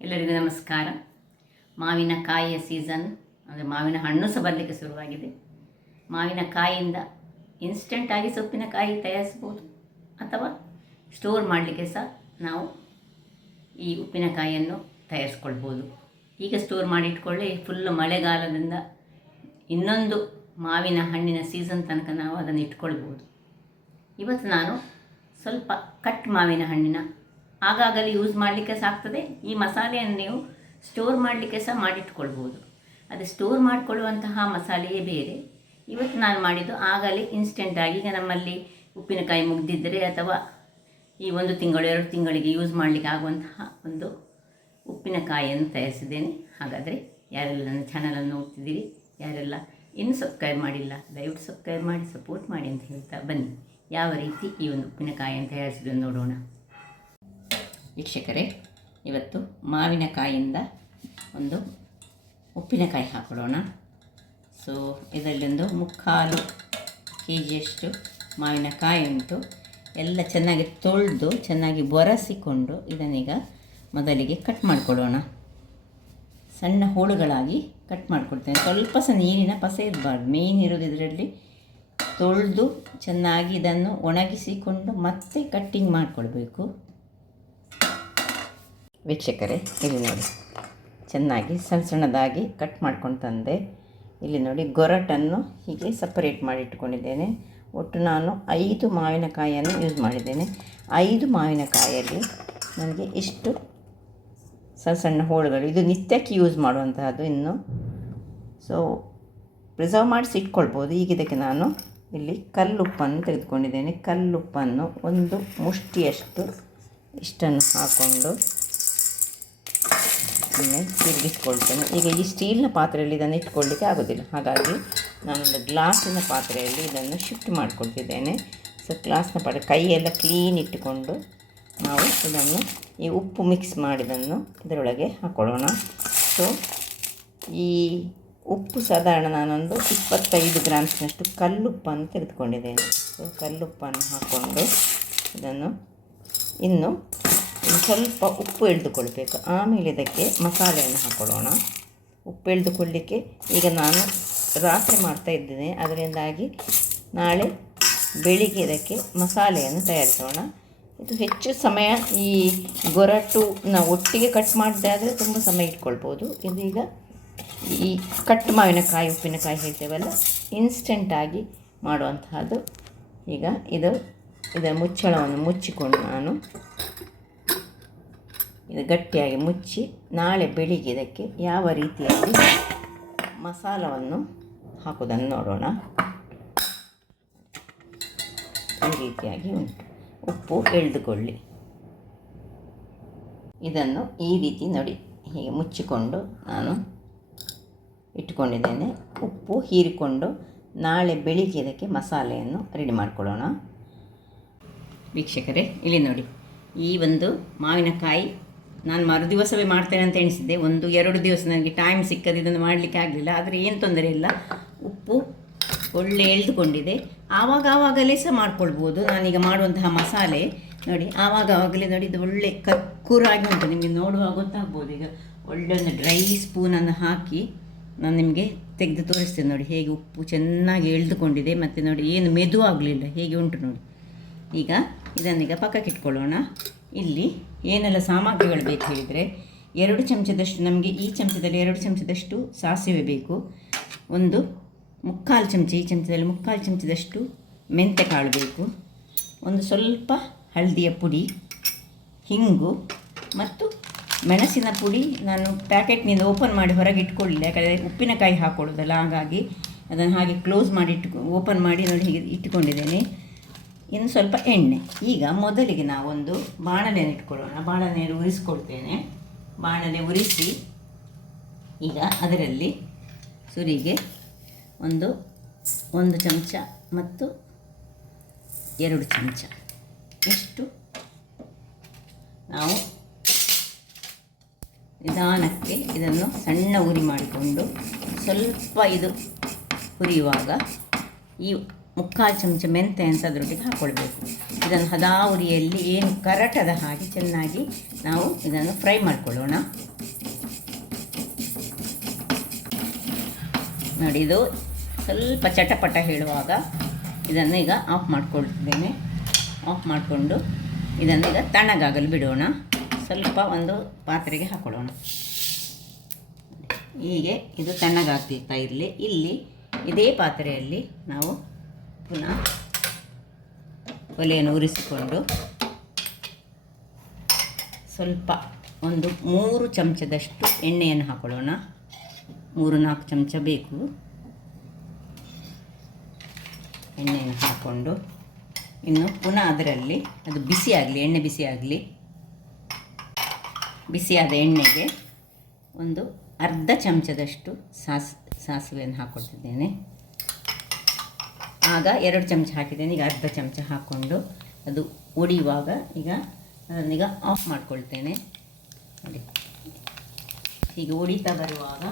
ಎಲ್ಲರಿಗೂ ನಮಸ್ಕಾರ. ಮಾವಿನಕಾಯಿಯ ಸೀಸನ್ ಅಂದರೆ ಮಾವಿನ ಹಣ್ಣು ಸಹ ಬರಲಿಕ್ಕೆ ಶುರುವಾಗಿದೆ. ಮಾವಿನಕಾಯಿಯಿಂದ ಇನ್ಸ್ಟೆಂಟಾಗಿ ಸೊಪ್ಪಿನಕಾಯಿ ತಯಾರಿಸ್ಬೋದು ಅಥವಾ ಸ್ಟೋರ್ ಮಾಡಲಿಕ್ಕೆ ಸಹ ನಾವು ಈ ಉಪ್ಪಿನಕಾಯಿಯನ್ನು ತಯಾರಿಸ್ಕೊಳ್ಬೋದು. ಈಗ ಸ್ಟೋರ್ ಮಾಡಿಟ್ಕೊಳ್ಳಿ, ಫುಲ್ಲು ಮಳೆಗಾಲದಿಂದ ಇನ್ನೊಂದು ಮಾವಿನ ಹಣ್ಣಿನ ಸೀಸನ್ ತನಕ ನಾವು ಅದನ್ನು ಇಟ್ಕೊಳ್ಬೋದು. ಇವತ್ತು ನಾನು ಸ್ವಲ್ಪ ಕಟ್ ಮಾವಿನ ಹಣ್ಣಿನ ಆಗಾಗಲೇ ಯೂಸ್ ಮಾಡಲಿಕ್ಕೆ ಸಾಕ್ತದೆ. ಈ ಮಸಾಲೆಯನ್ನು ನೀವು ಸ್ಟೋರ್ ಮಾಡಲಿಕ್ಕೆ ಸಹ ಮಾಡಿಟ್ಕೊಳ್ಬೋದು. ಅದು ಸ್ಟೋರ್ ಮಾಡಿಕೊಳ್ಳುವಂತಹ ಮಸಾಲೆಯೇ ಬೇರೆ. ಇವತ್ತು ನಾನು ಮಾಡಿದ್ದು ಆಗಲೇ ಇನ್ಸ್ಟೆಂಟಾಗಿ, ಈಗ ನಮ್ಮಲ್ಲಿ ಉಪ್ಪಿನಕಾಯಿ ಮುಗ್ದಿದ್ದರೆ ಅಥವಾ ಈ 1 ತಿಂಗಳು 2 ತಿಂಗಳಿಗೆ ಯೂಸ್ ಮಾಡಲಿಕ್ಕೆ ಆಗುವಂತಹ ಒಂದು ಉಪ್ಪಿನಕಾಯಿಯನ್ನು ತಯಾರಿಸಿದ್ದೇನೆ. ಹಾಗಾದರೆ ಯಾರೆಲ್ಲ ನನ್ನ ಚಾನಲನ್ನು ನೋಡ್ತಿದ್ದೀರಿ, ಯಾರೆಲ್ಲ ಇನ್ನೂ ಸಬ್ಸ್ಕ್ರೈಬ್ ಮಾಡಿಲ್ಲ, ದಯವಿಟ್ಟು ಸಬ್ಸ್ಕ್ರೈಬ್ ಮಾಡಿ ಸಪೋರ್ಟ್ ಮಾಡಿ ಅಂತ ಹೇಳ್ತಾ ಬನ್ನಿ ಯಾವ ರೀತಿ ಈ ಒಂದು ಉಪ್ಪಿನಕಾಯಿಯನ್ನು ತಯಾರಿಸಿದ್ದನ್ನು ನೋಡೋಣ. ವೀಕ್ಷಕರೇ, ಇವತ್ತು ಮಾವಿನಕಾಯಿಯಿಂದ ಒಂದು ಉಪ್ಪಿನಕಾಯಿ ಹಾಕೊಳ್ಳೋಣ. ಸೊ ಇದರಲ್ಲೊಂದು 3/4 kg ಮಾವಿನಕಾಯಿ ಉಂಟು. ಎಲ್ಲ ಚೆನ್ನಾಗಿ ತೊಳೆದು ಚೆನ್ನಾಗಿ ಬೊರಸಿಕೊಂಡು ಇದನ್ನೀಗ ಮೊದಲಿಗೆ ಕಟ್ ಮಾಡಿಕೊಳ್ಳೋಣ. ಸಣ್ಣ ಹೋಳುಗಳಾಗಿ ಕಟ್ ಮಾಡಿಕೊಡ್ತೇನೆ. ಸ್ವಲ್ಪ ಸಹ ನೀರಿನ ಪಸೆ ಇರಬಾರ್ದು. ಮೇಯ್ನ್ ಇರೋದು ಇದರಲ್ಲಿ ತೊಳೆದು ಚೆನ್ನಾಗಿ ಇದನ್ನು ಒಣಗಿಸಿಕೊಂಡು ಮತ್ತೆ ಕಟ್ಟಿಂಗ್ ಮಾಡಿಕೊಳ್ಬೇಕು. ವೀಕ್ಷಕರೇ, ಇಲ್ಲಿ ನೋಡಿ ಚೆನ್ನಾಗಿ ಸಣ್ಣ ಸಣ್ಣದಾಗಿ ಕಟ್ ಮಾಡ್ಕೊಂಡು ತಂದೆ. ಇಲ್ಲಿ ನೋಡಿ ಗೊರಟನ್ನು ಹೀಗೆ ಸಪರೇಟ್ ಮಾಡಿ ಇಟ್ಕೊಂಡಿದ್ದೇನೆ. ಒಟ್ಟು ನಾನು 5 ಮಾವಿನಕಾಯಿಯನ್ನು ಯೂಸ್ ಮಾಡಿದ್ದೇನೆ. 5 ಮಾವಿನಕಾಯಿಯಲ್ಲಿ ನನಗೆ ಇಷ್ಟು ಸಣ್ಣ ಸಣ್ಣ ಹೋಳುಗಳು. ಇದು ನಿತ್ಯಕ್ಕೆ ಯೂಸ್ ಮಾಡುವಂತಹದ್ದು. ಇನ್ನು ಸೊ ಪ್ರಿಸರ್ವ್ ಮಾಡಿಸಿ ಇಟ್ಕೊಳ್ಬೋದು. ಈಗ ಇದಕ್ಕೆ ನಾನು ಇಲ್ಲಿ ಕಲ್ಲುಪ್ಪನ್ನು ತೆಗೆದುಕೊಂಡಿದ್ದೇನೆ. ಕಲ್ಲುಪ್ಪನ್ನು 1 ಮುಷ್ಟಿಯಷ್ಟು ಇಷ್ಟನ್ನು ಹಾಕ್ಕೊಂಡು ತಿರುಗಿಸ್ಕೊಳ್ತೇನೆ. ಈಗ ಈ ಸ್ಟೀಲ್ನ ಪಾತ್ರೆಯಲ್ಲಿ ಇದನ್ನು ಇಟ್ಕೊಳ್ಳಿಕ್ಕೆ ಆಗೋದಿಲ್ಲ, ಹಾಗಾಗಿ ನಾನೊಂದು ಗ್ಲಾಸಿನ ಪಾತ್ರೆಯಲ್ಲಿ ಇದನ್ನು ಶಿಫ್ಟ್ ಮಾಡಿಕೊಳ್ತಿದ್ದೇನೆ. ಸೊ ಗ್ಲಾಸ್ನ ಪಾತ್ರೆ ಕೈಯೆಲ್ಲ ಕ್ಲೀನ್ ಇಟ್ಟುಕೊಂಡು ನಾವು ಇದನ್ನು ಈ ಉಪ್ಪು ಮಿಕ್ಸ್ ಮಾಡಿದ್ದನ್ನು ಇದರೊಳಗೆ ಹಾಕ್ಕೊಳ್ಳೋಣ. ಸೊ ಈ ಉಪ್ಪು ಸಾಧಾರಣ ನಾನೊಂದು 25 ಗ್ರಾಮ್ಸ್ನಷ್ಟು ಕಲ್ಲುಪ್ಪನ್ನು ತೆಗೆದುಕೊಂಡಿದ್ದೇನೆ. ಸೊ ಕಲ್ಲುಪ್ಪನ್ನು ಹಾಕ್ಕೊಂಡು ಇದನ್ನು ಇನ್ನು ಸ್ವಲ್ಪ ಉಪ್ಪು ಎಳೆದುಕೊಳ್ಬೇಕು. ಆಮೇಲೆ ಇದಕ್ಕೆ ಮಸಾಲೆಯನ್ನು ಹಾಕ್ಕೊಳ್ಳೋಣ. ಉಪ್ಪು ಎಳೆದುಕೊಳ್ಳಿಕ್ಕೆ ಈಗ ನಾನು ರಾತ್ರಿ ಮಾಡ್ತಾ ಇದ್ದೇನೆ, ಅದರಿಂದಾಗಿ ನಾಳೆ ಬೆಳಿಗ್ಗೆ ಇದಕ್ಕೆ ಮಸಾಲೆಯನ್ನು ತಯಾರಿಸೋಣ. ಇದು ಹೆಚ್ಚು ಸಮಯ, ಈ ಗೊರಟು ನಾವು ಒಟ್ಟಿಗೆ ಕಟ್ ಮಾಡಿದೆ ಆದರೆ ತುಂಬ ಸಮಯ ಇಟ್ಕೊಳ್ಬೋದು. ಇದೀಗ ಈ ಕಟ್ ಮಾವಿನಕಾಯಿ ಉಪ್ಪಿನಕಾಯಿ ಹೇಳ್ತೇವಲ್ಲ, ಇನ್ಸ್ಟೆಂಟಾಗಿ ಮಾಡುವಂತಹದ್ದು. ಈಗ ಇದರ ಮುಚ್ಚಳವನ್ನು ಮುಚ್ಚಿಕೊಂಡು ನಾನು ಇದು ಗಟ್ಟಿಯಾಗಿ ಮುಚ್ಚಿ ನಾಳೆ ಬೆಳಿಗ್ಗೆ ಇದಕ್ಕೆ ಯಾವ ರೀತಿಯಾಗಿ ಮಸಾಲವನ್ನು ಹಾಕೋದನ್ನು ನೋಡೋಣ. ಈ ರೀತಿಯಾಗಿ ಉಂಟು. ಉಪ್ಪು ಎಳೆದುಕೊಳ್ಳಿ. ಇದನ್ನು ಈ ರೀತಿ ನೋಡಿ ಹೀಗೆ ಮುಚ್ಚಿಕೊಂಡು ನಾನು ಇಟ್ಕೊಂಡಿದ್ದೇನೆ. ಉಪ್ಪು ಹೀರಿಕೊಂಡು ನಾಳೆ ಬೆಳಿಗ್ಗೆ ಇದಕ್ಕೆ ಮಸಾಲೆಯನ್ನು ರೆಡಿ ಮಾಡ್ಕೊಳ್ಳೋಣ. ವೀಕ್ಷಕರೇ, ಇಲ್ಲಿ ನೋಡಿ ಈ ಒಂದು ಮಾವಿನಕಾಯಿ ನಾನು ಮರುದಿವಸವೇ ಮಾಡ್ತೇನೆ ಅಂತ ಎಣಿಸಿದ್ದೆ. 1-2 ದಿವಸ ನನಗೆ ಟೈಮ್ ಸಿಕ್ಕದೆ ಇದನ್ನು ಮಾಡಲಿಕ್ಕೆ ಆಗಲಿಲ್ಲ. ಆದರೆ ಏನು ತೊಂದರೆ ಇಲ್ಲ, ಉಪ್ಪು ಒಳ್ಳೆ ಎಳೆದುಕೊಂಡಿದೆ. ಆವಾಗಲೇ ಸಹ ಮಾಡ್ಕೊಳ್ಬೋದು. ನಾನೀಗ ಮಾಡುವಂತಹ ಮಸಾಲೆ ನೋಡಿ ಆವಾಗಲೇ ನೋಡಿ ಇದು ಒಳ್ಳೆ ಕಕ್ಕುರಾಗಿ ಉಂಟು. ನಿಮಗೆ ನೋಡುವಾಗ ಗೊತ್ತಾಗ್ಬೋದು. ಈಗ ಒಳ್ಳೆ ಒಂದು ಡ್ರೈ ಸ್ಪೂನನ್ನು ಹಾಕಿ ನಾನು ನಿಮಗೆ ತೆಗೆದು ತೋರಿಸ್ತೇನೆ. ನೋಡಿ ಹೇಗೆ ಉಪ್ಪು ಚೆನ್ನಾಗಿ ಎಳೆದುಕೊಂಡಿದೆ. ಮತ್ತು ನೋಡಿ ಏನು ಮೆದು ಆಗಲಿಲ್ಲ, ಹೇಗೆ ಉಂಟು ನೋಡಿ. ಈಗ ಇದನ್ನೀಗ ಪಕ್ಕಕ್ಕೆ ಇಟ್ಕೊಳ್ಳೋಣ. ಇಲ್ಲಿ ಏನೆಲ್ಲ ಸಾಮಗ್ರಿಗಳು ಬೇಕು ಹೇಳಿದರೆ, 2 ಚಮಚದಷ್ಟು ನಮಗೆ ಈ ಚಮಚದಲ್ಲಿ 2 ಚಮಚದಷ್ಟು ಸಾಸಿವೆ ಬೇಕು. 1/4 ಚಮಚ, ಈ ಚಮಚದಲ್ಲಿ 3/4 ಚಮಚದಷ್ಟು ಮೆಂತೆಕಾಳು ಬೇಕು. ಒಂದು ಸ್ವಲ್ಪ ಹಳದಿಯ ಪುಡಿ, ಹಿಂಗು ಮತ್ತು ಮೆಣಸಿನ ಪುಡಿ. ನಾನು ಪ್ಯಾಕೆಟ್ನಿಂದ ಓಪನ್ ಮಾಡಿ ಹೊರಗೆ ಇಟ್ಕೊಳ್ಳಿಲ್ಲ, ಯಾಕಂದರೆ ಉಪ್ಪಿನಕಾಯಿ ಹಾಕ್ಕೊಳ್ಳೋದಲ್ಲ, ಹಾಗಾಗಿ ಅದನ್ನು ಹಾಗೆ ಕ್ಲೋಸ್ ಮಾಡಿ ಓಪನ್ ಮಾಡಿ ನೋಡಿ ಹೀಗೆ ಇಟ್ಟುಕೊಂಡಿದ್ದೇನೆ. ಇನ್ನು ಸ್ವಲ್ಪ ಎಣ್ಣೆ. ಈಗ ಮೊದಲಿಗೆ ನಾವೊಂದು ಬಾಣಲೆಯನ್ನು ಇಟ್ಕೊಳ್ಳೋಣ. ಬಾಣಲೆಯನ್ನು ಉರಿಸ್ಕೊಳ್ತೇನೆ. ಬಾಣಲೆ ಉರಿಸಿ ಈಗ ಅದರಲ್ಲಿ ಸುರಿಗೆ 1 ಚಮಚ ಮತ್ತು 2 ಚಮಚ ಇಷ್ಟು ನಾವು ನಿಧಾನಕ್ಕೆ ಇದನ್ನು ಸಣ್ಣ ಉರಿ ಮಾಡಿಕೊಂಡು ಸ್ವಲ್ಪ ಇದು ಹುರಿಯುವಾಗ ಈ 3/4 ಚಮಚ ಮೆಂತೆ ಅಂತ ಅದರೊಟ್ಟಿಗೆ ಹಾಕ್ಕೊಳ್ಬೇಕು. ಇದನ್ನು ಹದಾ ಉರಿಯಲ್ಲಿ ಏನು ಕರಟದ ಹಾಗೆ ಚೆನ್ನಾಗಿ ನಾವು ಇದನ್ನು ಫ್ರೈ ಮಾಡಿಕೊಳ್ಳೋಣ. ನೋಡಿ, ಇದು ಸ್ವಲ್ಪ ಚಟಪಟ ಹೇಳುವಾಗ ಇದನ್ನು ಈಗ ಆಫ್ ಮಾಡ್ಕೊಳ್ತಿದ್ದೇನೆ. ಆಫ್ ಮಾಡಿಕೊಂಡು ಇದನ್ನೀಗ ತಣ್ಣಗಾಗಲು ಬಿಡೋಣ. ಸ್ವಲ್ಪ ಒಂದು ಪಾತ್ರೆಗೆ ಹಾಕೊಳ್ಳೋಣ. ಹೀಗೆ ಇದು ತಣ್ಣಗಾಗ್ತಿರ್ತಾ ಇರಲಿ. ಇಲ್ಲಿ ಇದೇ ಪಾತ್ರೆಯಲ್ಲಿ ನಾವು ಪುನಃ ಒಲೆಯನ್ನು ಉರಿಸಿಕೊಂಡು ಸ್ವಲ್ಪ ಒಂದು 3 ಚಮಚದಷ್ಟು ಎಣ್ಣೆಯನ್ನು ಹಾಕೊಳ್ಳೋಣ. 3-4 ಚಮಚ ಬೇಕು. ಎಣ್ಣೆಯನ್ನು ಹಾಕ್ಕೊಂಡು ಇನ್ನು ಪುನಃ ಅದರಲ್ಲಿ ಅದು ಬಿಸಿಯಾಗಲಿ, ಎಣ್ಣೆ ಬಿಸಿಯಾಗಲಿ. ಬಿಸಿಯಾದ ಎಣ್ಣೆಗೆ ಒಂದು ಅರ್ಧ ಚಮಚದಷ್ಟು ಸಾಸಿವೆಯನ್ನು ಹಾಕ್ಕೊಳ್ತಿದ್ದೇನೆ. ಆಗ 2 ಚಮಚ ಹಾಕಿದ್ದೇನೆ, ಈಗ ಅರ್ಧ ಚಮಚ ಹಾಕ್ಕೊಂಡು ಅದು ಒಡೆಯುವಾಗ ಈಗ ಅದನ್ನೀಗ ಆಫ್ ಮಾಡ್ಕೊಳ್ತೇನೆ. ನೋಡಿ, ಹೀಗೆ ಒಡಿತಾ ಬರುವಾಗ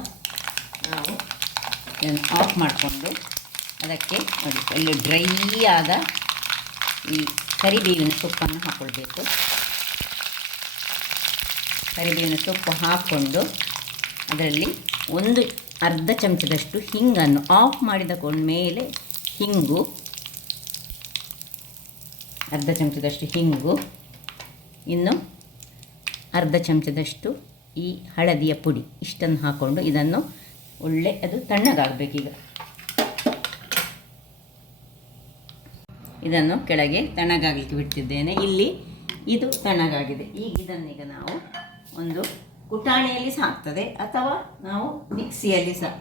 ನಾವು ಇದನ್ನು ಆಫ್ ಮಾಡಿಕೊಂಡು ಅದಕ್ಕೆ ನೋಡಿ ಅಲ್ಲಿ ಡ್ರೈ ಆದ ಈ ಕರಿಬೇವಿನ ಸೊಪ್ಪನ್ನು ಹಾಕ್ಕೊಳ್ಬೇಕು. ಕರಿಬೇವಿನ ಸೊಪ್ಪು ಹಾಕ್ಕೊಂಡು ಅದರಲ್ಲಿ ಒಂದು ಅರ್ಧ ಚಮಚದಷ್ಟು ಹಿಂಗನ್ನು ಆಫ್ ಮೇಲೆ ಹಿಂಗು, ಅರ್ಧ ಚಮಚದಷ್ಟು ಹಿಂಗು, ಇನ್ನು ಅರ್ಧ ಚಮಚದಷ್ಟು ಈ ಹಳದಿಯ ಪುಡಿ, ಇಷ್ಟನ್ನು ಹಾಕ್ಕೊಂಡು ಇದನ್ನು ಒಳ್ಳೆ ಅದು ತಣ್ಣಗಾಗಬೇಕೀಗ. ಇದನ್ನು ಕೆಳಗೆ ತಣ್ಣಗಾಗಲಿಕ್ಕೆ ಬಿಡ್ತಿದ್ದೇನೆ. ಇಲ್ಲಿ ಇದು ತಣ್ಣಗಾಗಿದೆ. ಈಗ ಇದನ್ನೀಗ ನಾವು ಒಂದು ಕುಟಾಣಿಯಲ್ಲಿ ಸಹ ಆಗ್ತದೆ, ಅಥವಾ ನಾವು ಮಿಕ್ಸಿಯಲ್ಲಿ ಸಹ,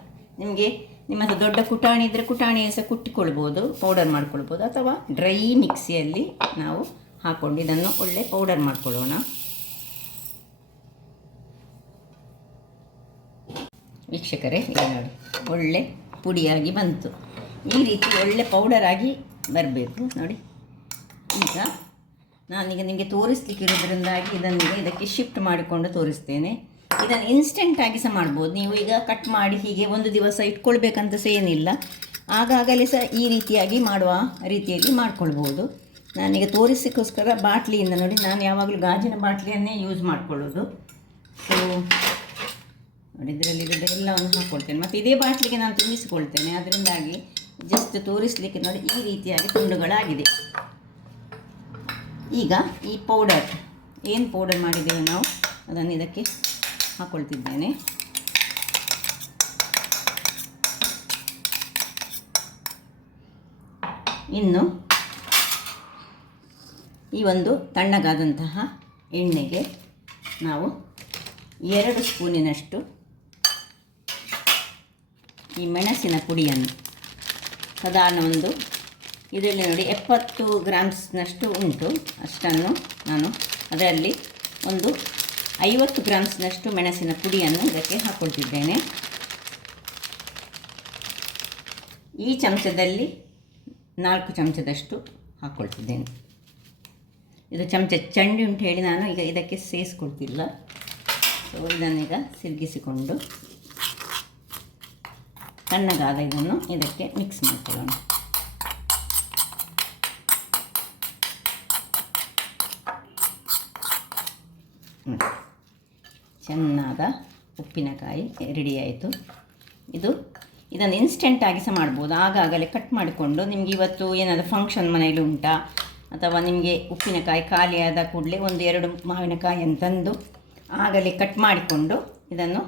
ನಿಮಗೆ ನಿಮ್ಮ ಹತ್ರ ದೊಡ್ಡ ಕುಟಾಣಿ ಇದ್ದರೆ ಕುಟಾಣಿಯಲ್ಲಿ ಸಹ ಕುಟ್ಟಿಕೊಳ್ಬೋದು, ಪೌಡರ್ ಮಾಡ್ಕೊಳ್ಬೋದು, ಅಥವಾ ಡ್ರೈ ಮಿಕ್ಸಿಯಲ್ಲಿ ನಾವು ಹಾಕ್ಕೊಂಡು ಇದನ್ನು ಒಳ್ಳೆ ಪೌಡರ್ ಮಾಡ್ಕೊಳ್ಳೋಣ. ವೀಕ್ಷಕರೇ, ಈಗ ನೋಡಿ ಒಳ್ಳೆ ಪುಡಿಯಾಗಿ ಬಂತು. ಈ ರೀತಿ ಒಳ್ಳೆ ಪೌಡರಾಗಿ ಬರಬೇಕು ನೋಡಿ. ಈಗ ನಾನೀಗ ನಿಮಗೆ ತೋರಿಸ್ಲಿಕ್ಕಿರೋದ್ರಿಂದಾಗಿ ಇದನ್ನೀಗ ಇದಕ್ಕೆ ಶಿಫ್ಟ್ ಮಾಡಿಕೊಂಡು ತೋರಿಸ್ತೇನೆ. ಇದನ್ನು ಇನ್ಸ್ಟೆಂಟಾಗಿ ಸಹ ಮಾಡ್ಬೋದು. ನೀವು ಈಗ ಕಟ್ ಮಾಡಿ ಹೀಗೆ ಒಂದು ದಿವಸ ಇಟ್ಕೊಳ್ಬೇಕಂತ ಸಹ ಏನಿಲ್ಲ, ಆಗಾಗಲೇ ಸಹ ಈ ರೀತಿಯಾಗಿ ಮಾಡುವ ರೀತಿಯಲ್ಲಿ ಮಾಡ್ಕೊಳ್ಬೋದು. ನಾನೀಗ ತೋರಿಸೋಕ್ಕೋಸ್ಕರ ಬಾಟ್ಲಿಯಿಂದ ನೋಡಿ, ನಾನು ಯಾವಾಗಲೂ ಗಾಜಿನ ಬಾಟ್ಲಿಯನ್ನೇ ಯೂಸ್ ಮಾಡ್ಕೊಳ್ಳೋದು. ಸೊ ನೋಡಿ, ಇದರಲ್ಲಿ ಎಲ್ಲವನ್ನು ಹಾಕ್ಕೊಳ್ತೇನೆ. ಮತ್ತು ಇದೇ ಬಾಟ್ಲಿಗೆ ನಾನು ತುಂಬಿಸಿಕೊಳ್ತೇನೆ. ಅದರಿಂದಾಗಿ ಜಸ್ಟ್ ತೋರಿಸಲಿಕ್ಕೆ ನೋಡಿ ಈ ರೀತಿಯಾಗಿ ತುಂಡುಗಳಾಗಿದೆ. ಈಗ ಈ ಪೌಡರ್ ಏನು ಪೌಡರ್ ಮಾಡಿದ್ದೇವೆ ನಾವು ಅದನ್ನು ಇದಕ್ಕೆ ಹಾಕ್ಕೊಳ್ತಿದ್ದೇನೆ. ಇನ್ನು ಈ ಒಂದು ತಣ್ಣಗಾದಂತಹ ಎಣ್ಣೆಗೆ ನಾವು 2 ಸ್ಪೂನಿನಷ್ಟು ಈ ಮೆಣಸಿನ ಪುಡಿಯನ್ನು, ಸಾಧಾರಣ ಒಂದು ಇದರಲ್ಲಿ ನೋಡಿ 70 ಗ್ರಾಮ್ಸ್ನಷ್ಟು ಉಂಟು, ಅಷ್ಟನ್ನು ನಾನು ಅದರಲ್ಲಿ ಒಂದು 50 ಗ್ರಾಮ್ಸ್ನಷ್ಟು ಮೆಣಸಿನ ಪುಡಿಯನ್ನು ಇದಕ್ಕೆ ಹಾಕ್ಕೊಳ್ತಿದ್ದೇನೆ. ಈ ಚಮಚದಲ್ಲಿ 4 ಚಮಚದಷ್ಟು ಹಾಕ್ಕೊಳ್ತಿದ್ದೇನೆ. ಇದು ಚಮಚ ಚಂಡಿ ಉಂಟು ಹೇಳಿ ನಾನು ಈಗ ಇದಕ್ಕೆ ಸೇರಿಸ್ಕೊಳ್ತಿಲ್ಲ. ಸೊ ಇದನ್ನೀಗ ಸಿರುಗಿಸಿಕೊಂಡು ತಣ್ಣಗಾದ ಇದನ್ನು ಇದಕ್ಕೆ ಮಿಕ್ಸ್ ಮಾಡ್ಕೊಳ್ಳೋಣ. ಚೆನ್ನಾದ ಉಪ್ಪಿನಕಾಯಿ ರೆಡಿಯಾಯಿತು. ಇದನ್ನು ಇನ್ಸ್ಟೆಂಟಾಗಿ ಸಹ ಮಾಡ್ಬೋದು. ಆಗಾಗಲೇ ಕಟ್ ಮಾಡಿಕೊಂಡು, ನಿಮಗೆ ಇವತ್ತು ಏನಾದರೂ ಫಂಕ್ಷನ್ ಮನೆಯಲ್ಲಿ ಉಂಟಾ, ಅಥವಾ ನಿಮಗೆ ಉಪ್ಪಿನಕಾಯಿ ಖಾಲಿಯಾದ ಕೂಡಲೇ 1-2 ಮಾವಿನಕಾಯಿಯನ್ನು ತಂದು ಆಗಲೇ ಕಟ್ ಮಾಡಿಕೊಂಡು ಇದನ್ನು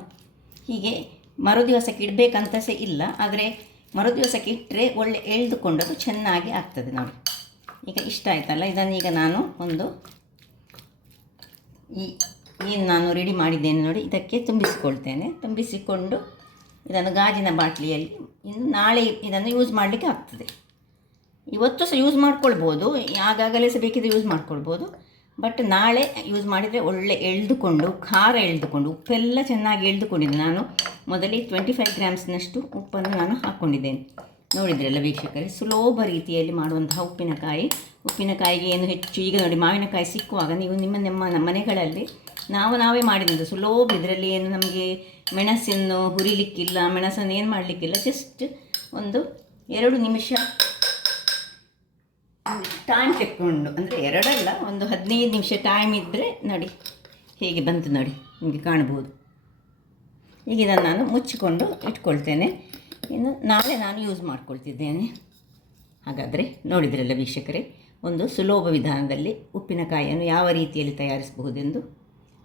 ಹೀಗೆ ಮರುದಿವಸಕ್ಕೆ ಇಡಬೇಕಂತ ಸಹ ಇಲ್ಲ, ಆದರೆ ಮರುದಿವಸಕ್ಕೆ ಇಟ್ಟರೆ ಒಳ್ಳೆ ಎಳೆದುಕೊಂಡು ಅದು ಚೆನ್ನಾಗಿ ಆಗ್ತದೆ ನೋಡಿ. ಈಗ ಇಷ್ಟ ಆಯ್ತಲ್ಲ, ಇದನ್ನೀಗ ನಾನು ಒಂದು ಏನು ನಾನು ರೆಡಿ ಮಾಡಿದ್ದೇನೆ ನೋಡಿ ಇದಕ್ಕೆ ತುಂಬಿಸಿಕೊಳ್ತೇನೆ. ತುಂಬಿಸಿಕೊಂಡು ಇದನ್ನು ಗಾಜಿನ ಬಾಟ್ಲಿಯಲ್ಲಿ ಇನ್ನು ನಾಳೆ ಇದನ್ನು ಯೂಸ್ ಮಾಡಲಿಕ್ಕೆ ಆಗ್ತದೆ. ಇವತ್ತು ಸಹ ಯೂಸ್ ಮಾಡ್ಕೊಳ್ಬೋದು, ಆಗಾಗಲೇ ಸಹ ಬೇಕಿದ್ರೆ ಯೂಸ್ ಮಾಡ್ಕೊಳ್ಬೋದು. ಬಟ್ ನಾಳೆ ಯೂಸ್ ಮಾಡಿದರೆ ಒಳ್ಳೆ ಎಳೆದುಕೊಂಡು, ಖಾರ ಎಳೆದುಕೊಂಡು, ಉಪ್ಪೆಲ್ಲ ಚೆನ್ನಾಗಿ ಎಳೆದುಕೊಂಡಿದ್ದೆ. ನಾನು ಮೊದಲೇ 25 ಗ್ರಾಮ್ಸ್ನಷ್ಟು ಉಪ್ಪನ್ನು ನಾನು ಹಾಕ್ಕೊಂಡಿದ್ದೇನೆ. ನೋಡಿದ್ರಲ್ಲ ವೀಕ್ಷಕರೇ, ಸುಲಭ ರೀತಿಯಲ್ಲಿ ಮಾಡುವಂತಹ ಉಪ್ಪಿನಕಾಯಿಗೆ ಏನು ಹೆಚ್ಚು. ಈಗ ನೋಡಿ, ಮಾವಿನಕಾಯಿ ಸಿಕ್ಕುವಾಗ ನೀವು ನಿಮ್ಮ ಮನೆಗಳಲ್ಲಿ ನಾವೇ ಮಾಡಿದ್ದು ಸುಲಭ. ಇದರಲ್ಲಿ ಏನು ನಮಗೆ ಮೆಣಸನ್ನು ಹುರಿಲಿಕ್ಕಿಲ್ಲ, ಮೆಣಸನ್ನು ಏನು ಮಾಡಲಿಕ್ಕಿಲ್ಲ. ಜಸ್ಟ್ ಒಂದು 2 ನಿಮಿಷ ಟೈಮ್ ತೆಕ್ಕೊಂಡು, ಅಂದರೆ 2 ಅಲ್ಲ, ಒಂದು 15 ನಿಮಿಷ ಟೈಮ್ ಇದ್ದರೆ ನೋಡಿ ಹೇಗೆ ಬಂತು ನೋಡಿ, ನಿಮಗೆ ಕಾಣ್ಬೋದು. ಈಗ ಇದನ್ನು ನಾನು ಮುಚ್ಚಿಕೊಂಡು ಇಟ್ಕೊಳ್ತೇನೆ. ಇನ್ನು ನಾಳೆ ನಾನು ಯೂಸ್ ಮಾಡ್ಕೊಳ್ತಿದ್ದೇನೆ. ಹಾಗಾದರೆ ನೋಡಿದ್ರಲ್ಲ ವೀಕ್ಷಕರೇ, ಒಂದು ಸುಲಭ ವಿಧಾನದಲ್ಲಿ ಉಪ್ಪಿನಕಾಯಿಯನ್ನು ಯಾವ ರೀತಿಯಲ್ಲಿ ತಯಾರಿಸಬಹುದೆಂದು.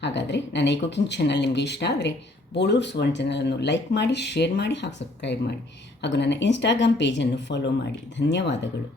ಹಾಗಾದರೆ ನನ್ನ ಈ ಕುಕಿಂಗ್ ಚಾನಲ್ ನಿಮಗೆ ಇಷ್ಟ ಆದರೆ ಬೋಳೂರು ಸುವರ್ಣ ಚಾನಲನ್ನು ಲೈಕ್ ಮಾಡಿ, ಶೇರ್ ಮಾಡಿ ಹಾಗೂ ಸಬ್ಸ್ಕ್ರೈಬ್ ಮಾಡಿ ಹಾಗೂ ನನ್ನ ಇನ್ಸ್ಟಾಗ್ರಾಮ್ ಪೇಜನ್ನು ಫಾಲೋ ಮಾಡಿ. ಧನ್ಯವಾದಗಳು.